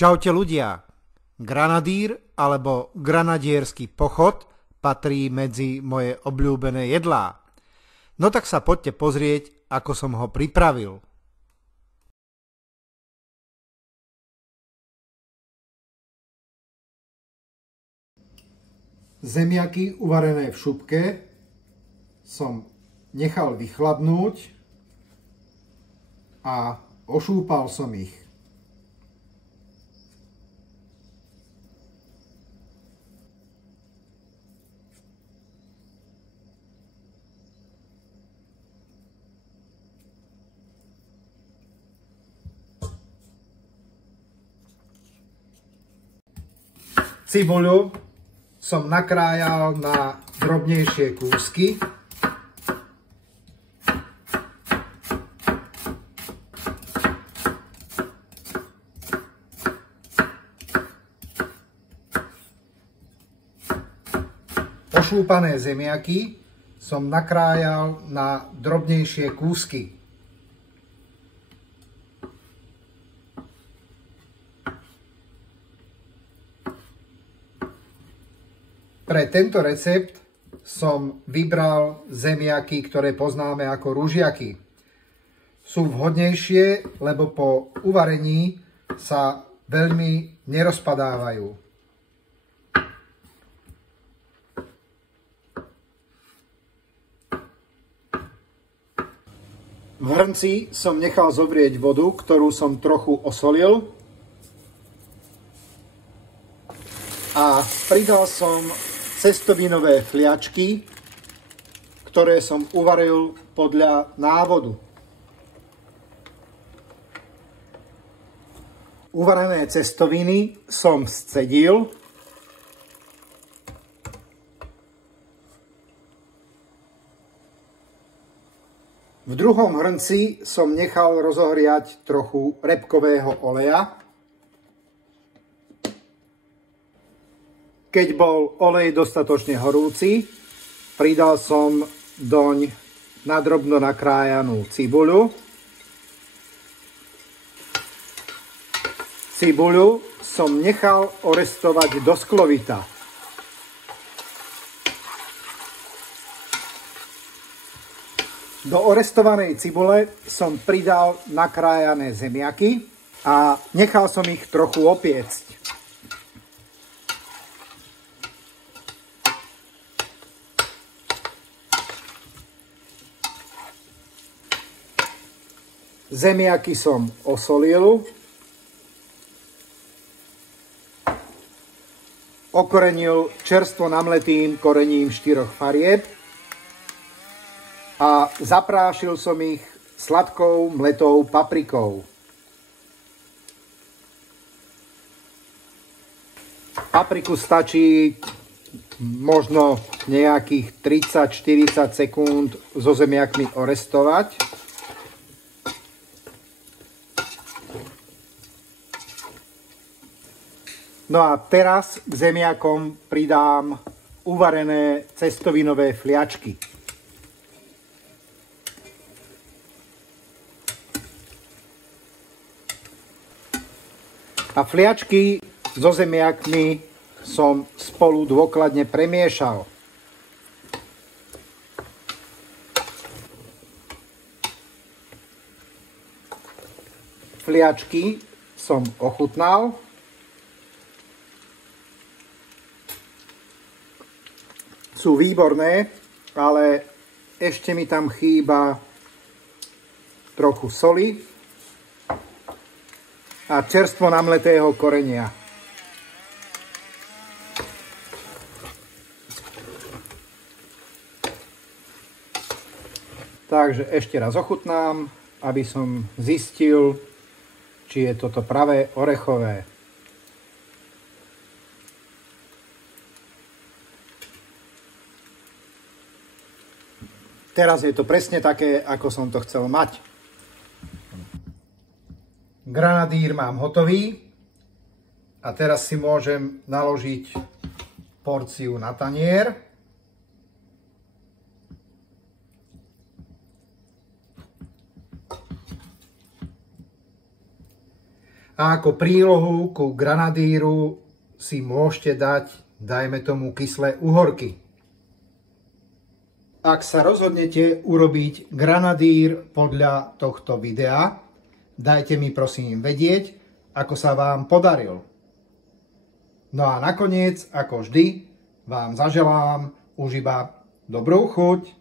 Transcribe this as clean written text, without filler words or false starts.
Čaute ľudia, granadír alebo granadierský pochod patrí medzi moje obľúbené jedlá. No tak sa poďte pozrieť, ako som ho pripravil. Zemiaky uvarené v šupke som nechal vychladnúť a ošúpal som ich. Cibuľu som nakrájal na drobnejšie kúsky. Ošúpané zemiaky som nakrájal na drobnejšie kúsky. Pre tento recept som vybral zemiaky, ktoré poznáme ako ružiaky. Sú vhodnejšie, lebo po uvarení sa veľmi nerozpadávajú. V hrnci som nechal zovrieť vodu, ktorú som trochu osolil, a pridal som cestovinové fliačky, ktoré som uvaril podľa návodu. Uvarené cestoviny som scedil. V druhom hrnci som nechal rozohriať trochu repkového oleja. Keď bol olej dostatočne horúci, pridal som doň nadrobno nakrájanú cibuľu. Cibuľu som nechal orestovať do sklovita. Do orestovanej cibule som pridal nakrájané zemiaky a nechal som ich trochu opiecť. Zemiaky som osolil, okorenil čerstvo namletým korením 4 farieb a zaprášil som ich sladkou mletou paprikou. Papriku stačí možno nejakých 30-40 sekúnd so zemiakmi orestovať. No a teraz k zemiakom pridám uvarené cestovinové fliačky. A fliačky so zemiakmi som spolu dôkladne premiešal. Fliačky som ochutnal. Sú výborné, ale ešte mi tam chýba trochu soli a čerstvo namletého korenia. Takže ešte raz ochutnám, aby som zistil, či je toto pravé orechové. Teraz je to presne také, ako som to chcel mať. Granadír mám hotový a teraz si môžem naložiť porciu na tanier. A ako prílohu ku granadíru si môžete dať, dajme tomu, kyslé uhorky. Ak sa rozhodnete urobiť granadír podľa tohto videa, dajte mi prosím vedieť, ako sa vám podaril. No a nakoniec, ako vždy, vám zaželám už iba dobrú chuť.